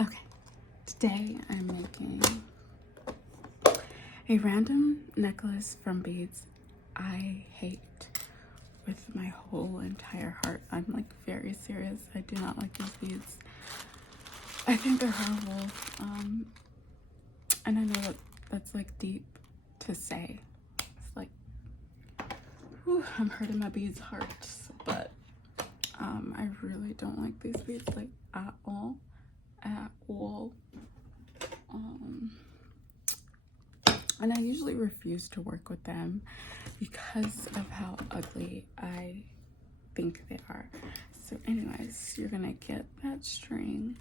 Okay, today I'm making a random necklace from beads I hate with my whole entire heart. I'm like very serious. I do not like these beads. I think they're horrible. And I know that that's like deep to say. It's like, whew, I'm hurting my beads' hearts, but I really don't like these beads like at all. And I usually refuse to work with them because of how ugly I think they are. So anyways, you're gonna get that string.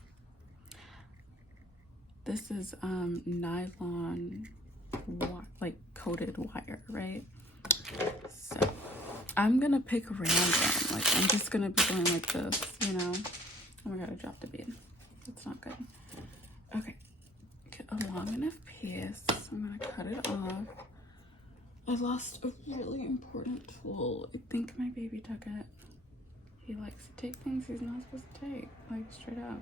This is nylon like coated wire, right? So I'm gonna pick random. Like I'm just gonna be going like this, you know. Oh my god, I dropped a bead. That's not good. Okay, get a long enough piece. I'm gonna cut it off. I lost a really important tool. I think my baby took it. He likes to take things he's not supposed to take, like straight up.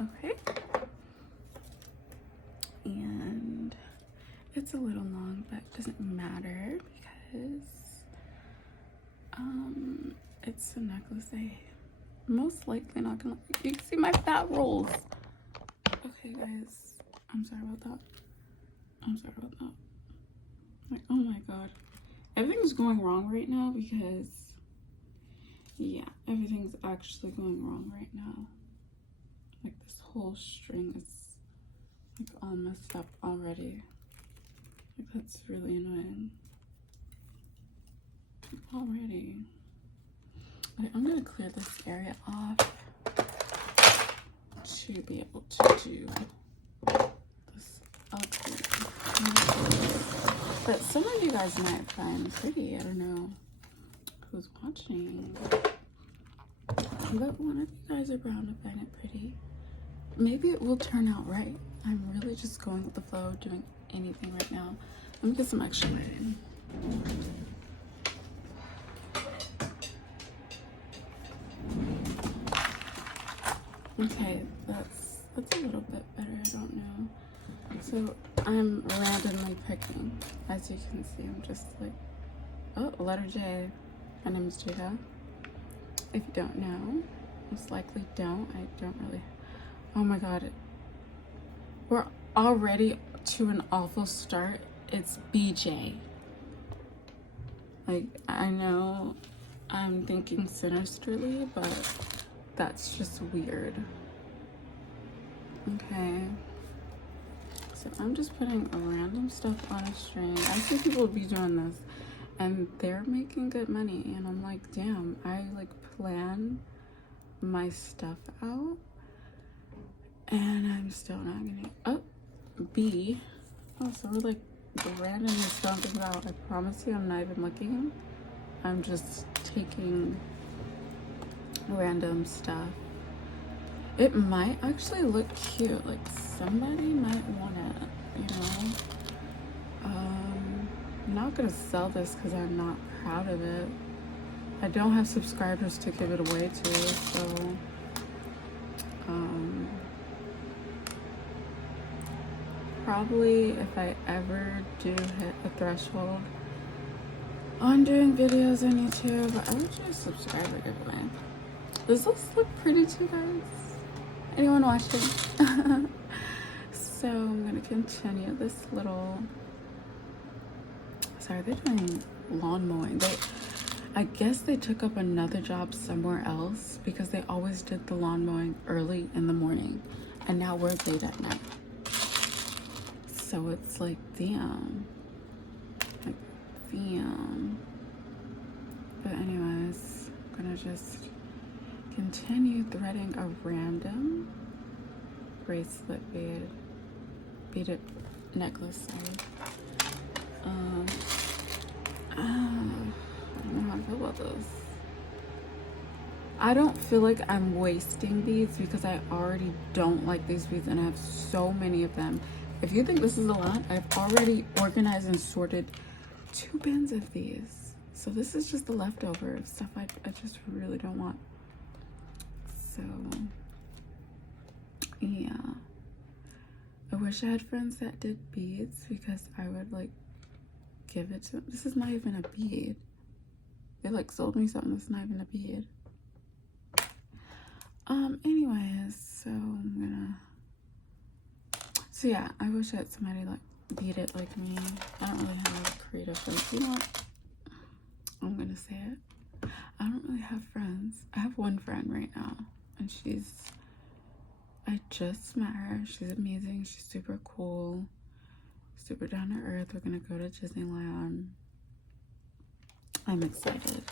Okay. And it's a little long, but it doesn't matter because it's a necklace I most likely not gonna like. You can see my fat rolls. Okay guys, I'm sorry about that. I'm sorry about that. Like, oh my god, everything's going wrong right now because yeah, everything's actually going wrong right now. Like this whole string is like all messed up already. Like that's really annoying already. Okay, I'm gonna clear this area off to be able to do this ugly. But some of you guys might find pretty. I don't know who's watching, but one of you guys are bound to find it pretty. Maybe it will turn out right. I'm really just going with the flow, doing anything right now. Let me get some extra lighting. Okay, that's a little bit better. I don't know. So I'm randomly picking. As you can see, I'm just like, oh, letter J. My name is Jada. If you don't know, most likely don't. I don't really. Oh my god. we're already to an awful start. It's BJ. Like, I know I'm thinking sinisterly, but that's just weird. Okay. So I'm just putting random stuff on a string. I see people be doing this and they're making good money. And I'm like, damn, I like plan my stuff out and I'm still not getting, oh, B. Oh, so we're like randomly something out. I promise you I'm not even looking. I'm just taking random stuff. It might actually look cute. Like somebody might want it, you know? I'm not gonna sell this because I'm not proud of it. I don't have subscribers to give it away to, so probably if I ever do hit a threshold on doing videos on YouTube, I would do a subscriber giveaway. Does this look pretty to you guys? Anyone watching? So I'm gonna continue this little, sorry, they're doing lawn mowing. I guess they took up another job somewhere else because they always did the lawn mowing early in the morning and now we're late at night. So it's like, damn. Like, damn. But anyways, I'm gonna just continue threading a random bracelet beaded necklace, sorry. I don't know how I feel about this. I don't feel like I'm wasting beads because I already don't like these beads and I have so many of them. If you think this is a lot, I've already organized and sorted 2 bins of these. So this is just the leftover stuff I just really don't want. So, yeah. I wish I had friends that did beads because I would like give it to them. This is not even a bead. They like sold me something that's not even a bead. Anyways, so I'm gonna, so yeah, I wish I had somebody like beat it like me. I don't really have creative friends. You know what? I'm gonna say it. I don't really have friends. I have one friend right now and I just met her. She's amazing. She's super cool, super down to earth. We're gonna go to Disneyland. I'm excited.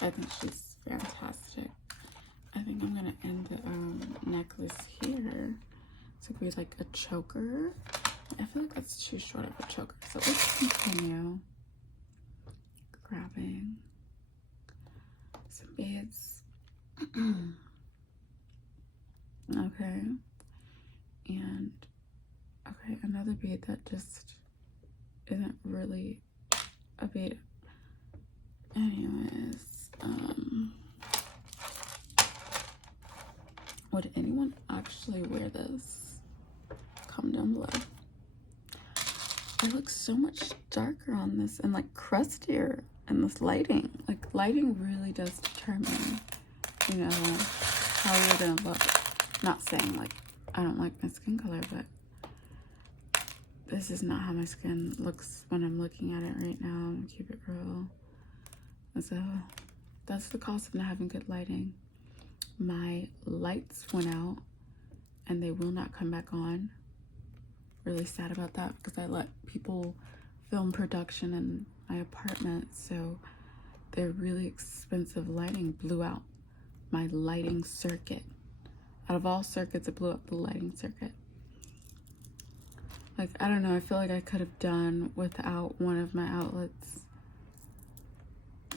I think she's fantastic. I think I'm gonna end the necklace here to be like a choker. I feel like that's too short of a choker. So let's continue grabbing some beads. Okay. And okay, another bead that just isn't really a bead. Anyways, would anyone actually wear this? Comment down below. I look so much darker on this and like crustier in this lighting. Like lighting really does determine, you know, how you're gonna look. Not saying like I don't like my skin color, but this is not how my skin looks when I'm looking at it right now. I'm gonna keep it real. So that's the cost of not having good lighting. My lights went out and they will not come back on. Really sad about that because I let people film production in my apartment, so their really expensive lighting blew out my lighting circuit. Out of all circuits, it blew up the lighting circuit. Like, I don't know, I feel like I could have done without one of my outlets,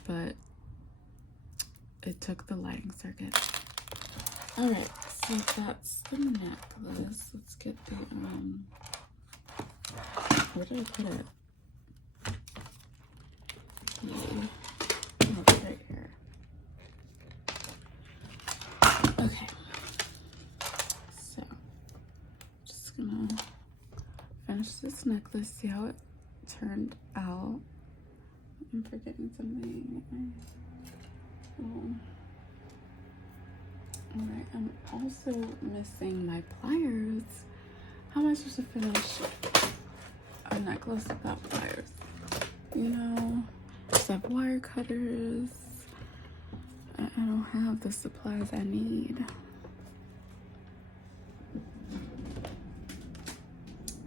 but it took the lighting circuit. All right, so that's the necklace. Let's get the, where did I put it? Oh, it's right here. Okay, so just gonna finish this necklace, see how it turned out. I'm forgetting something. All right, I'm also missing my pliers. how am I supposed to finish a necklace without pliers? You know, just have wire cutters. I don't have the supplies I need.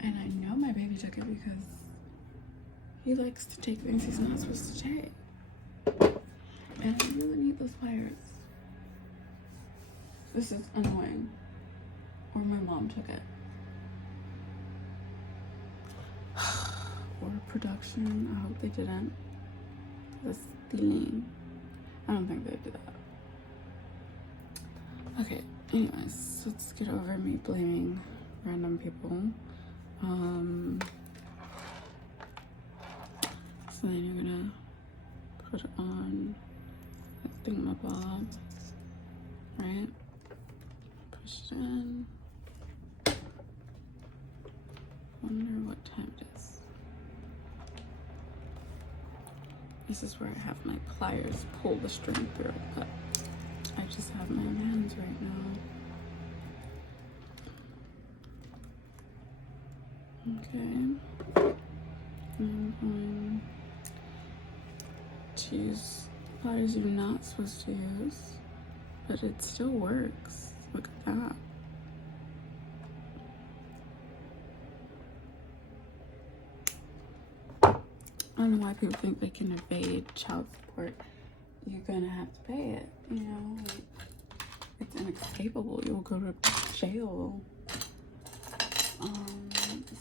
And I know my baby took it because he likes to take things he's not supposed to take. And I really need those pliers. This is annoying. Or my mom took it. Or production. I hope they didn't. That's stealing. I don't think they did that. Okay, anyways, let's get over me blaming random people. So then you're gonna put it on the thingamabob, right? Push it in. Wonder what time it is. This is where I have my pliers pull the string through, but I just have my hands right now. Okay. I'm going to use pliers you're not supposed to use, but it still works. Look at that. I don't know why people think they can evade child support. You're gonna have to pay it, you know? Like, it's inescapable. You'll go to jail.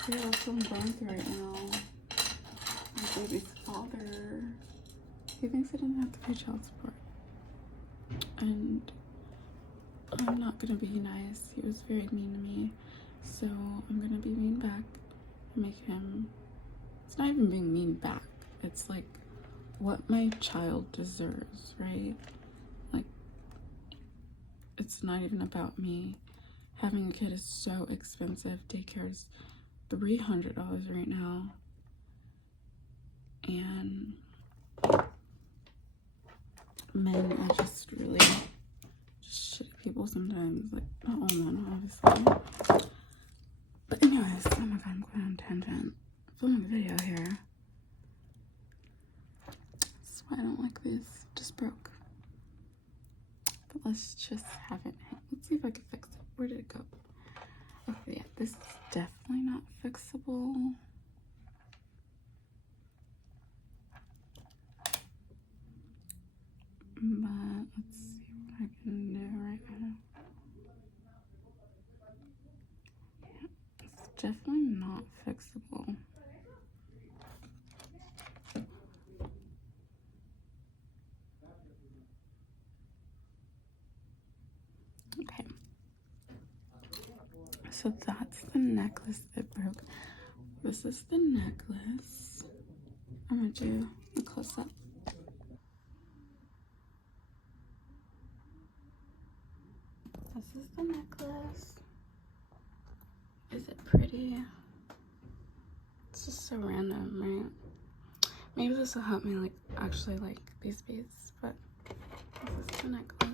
See what I'm going through right now. My baby's father, he thinks I didn't have to pay child support. And I'm not gonna be nice. He was very mean to me. So I'm gonna be mean back and make him, it's not even being mean back. It's like what my child deserves, right? Like, it's not even about me. Having a kid is so expensive. Daycare is $300 right now. And men are just really just shitty people sometimes. Like, not all men, obviously. But anyways, oh my god, I'm going on a tangent. Filming a video here. That's why I don't like this. Just broke. But let's just have it. Let's see if I can fix it. Where did it go? Okay, yeah, this is definitely not fixable. But let's see what I can do right now. Yeah, it's definitely not fixable. Okay. So that's the necklace that broke. This is the necklace. I'm gonna do a close up. This is the necklace. Is it pretty? It's just so random, right? Maybe this will help me like actually like these beads, but this is the necklace.